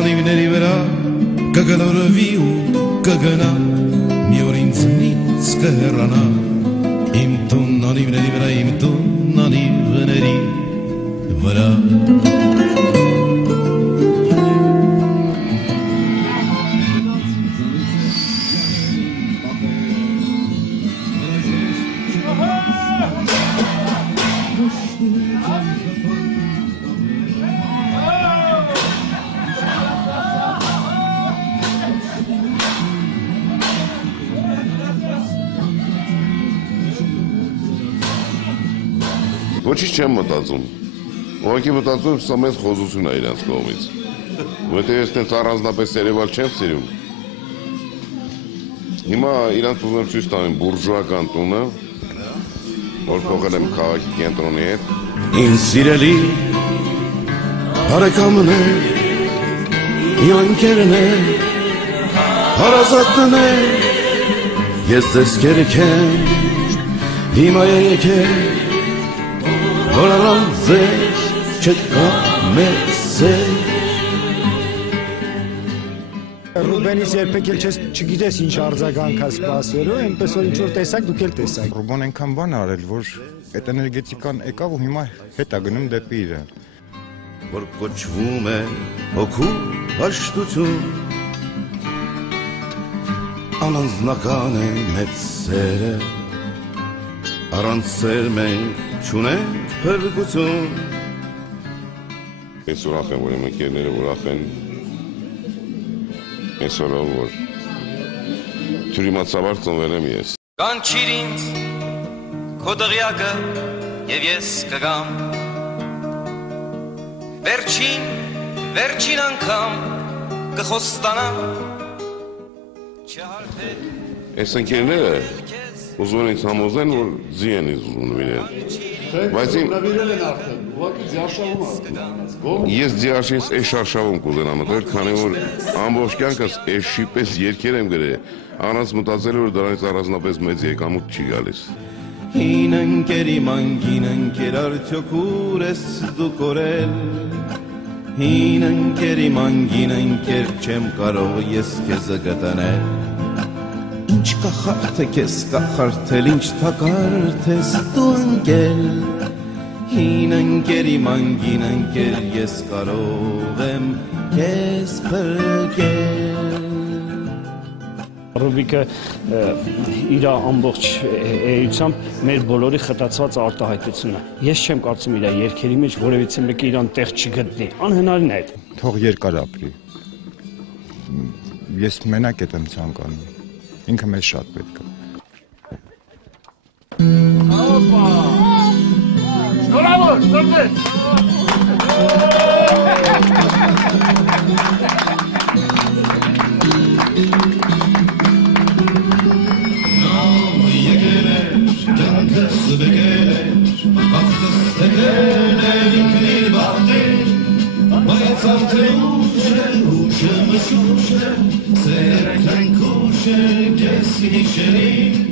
անիվների վրա կգլորվի ու կգնա մի օր ինձնից կհեռանա իմ տուն անիվների վրա իմ տուն անիվների վրա Ոչինչ չեմ մտածում, ուղղակի մտածում սա մեծ խոզություն է իրենց կողմից, որտեղ ես տենց առանձնապես երևալ չեմ սիրում։ Հիմա իրանց ուզում եմ ցույց տամ բուրժուական տունը, որ փոխել եմ քաղաքի կենտրոնի հետ։ Ինձ սիրելի բարեկամն է, իմ ընկերն է, հարազատն է, ես ձեզ կերքեմ, հիմա եկեք որ առանց ձեզ չկա մեր սեր Ռուբենից երբեք էլ չգիտես ինչ արձագանք է սպասվելու, այնպես որ ինչ-որ տեսակ դուք էլ տեսակ։ Ռուբեն այնքան բան արել, որ այդ էներգետիկան եկավ ու հիմա հետ է գնում դեպի իրեն։ Որ կոչվում է հոգու հաշտություն անանձնական է մեծ սերը առանց սեր մենք չունենք փրկություն Ես ուրախ եմ, որ իմ ընկերները ուրախ են այսօրով, որ թյուրիմացաբար ծնվել եմ ես։ Կանչիր ինձ քո դղյակը և ես կգամ վերջին անգամ կխոստանամ Այս ընկերները ուզում են ինձ համոզեն, որ ձի են ինձ ուզում նվիրել Բայց ես ձիարշից այս շարշավում կուզենամ մտել, քանի որ ամբողջ կյանքս այս շիպես երգեր եմ գրել, առանց մտածել որ դրանից առանձնապես մեծ եկամուտ չի գալիս։ Հին ընկերի մանգին ընկեր արդյոք ուր ես դու կորել Հին ընկերի մանգին ընկեր չեմ կարող ես քեզը գտնել Ինչ կախարդեք ես կախարդել, ինչ թակարդես դու ընկել Հին ընկերի մանգին ընկեր ես կարող եմ քեզ փրկել Ռուբիկը իր ամբողջ էությամբ մեր բոլորի խտացված արտահայտությունը Ես չեմ կարծում իր երգերի մեջ որևիցե մեկը իրան տեղ չգտնի, անհնարին է այդ Թող երկար ապրի Ես մենակ եմ ցանկանում Ինքը մեզ շատ պետք է։ Հոպա! Շնորհավոր, սրտես! Եկել է, կյանքս բեկել է, բախտս տեկել է ինքնին բախտին, բայց արդեն ուշը մշուշ է, սերենք ենք ուշ է, կես հիշերին,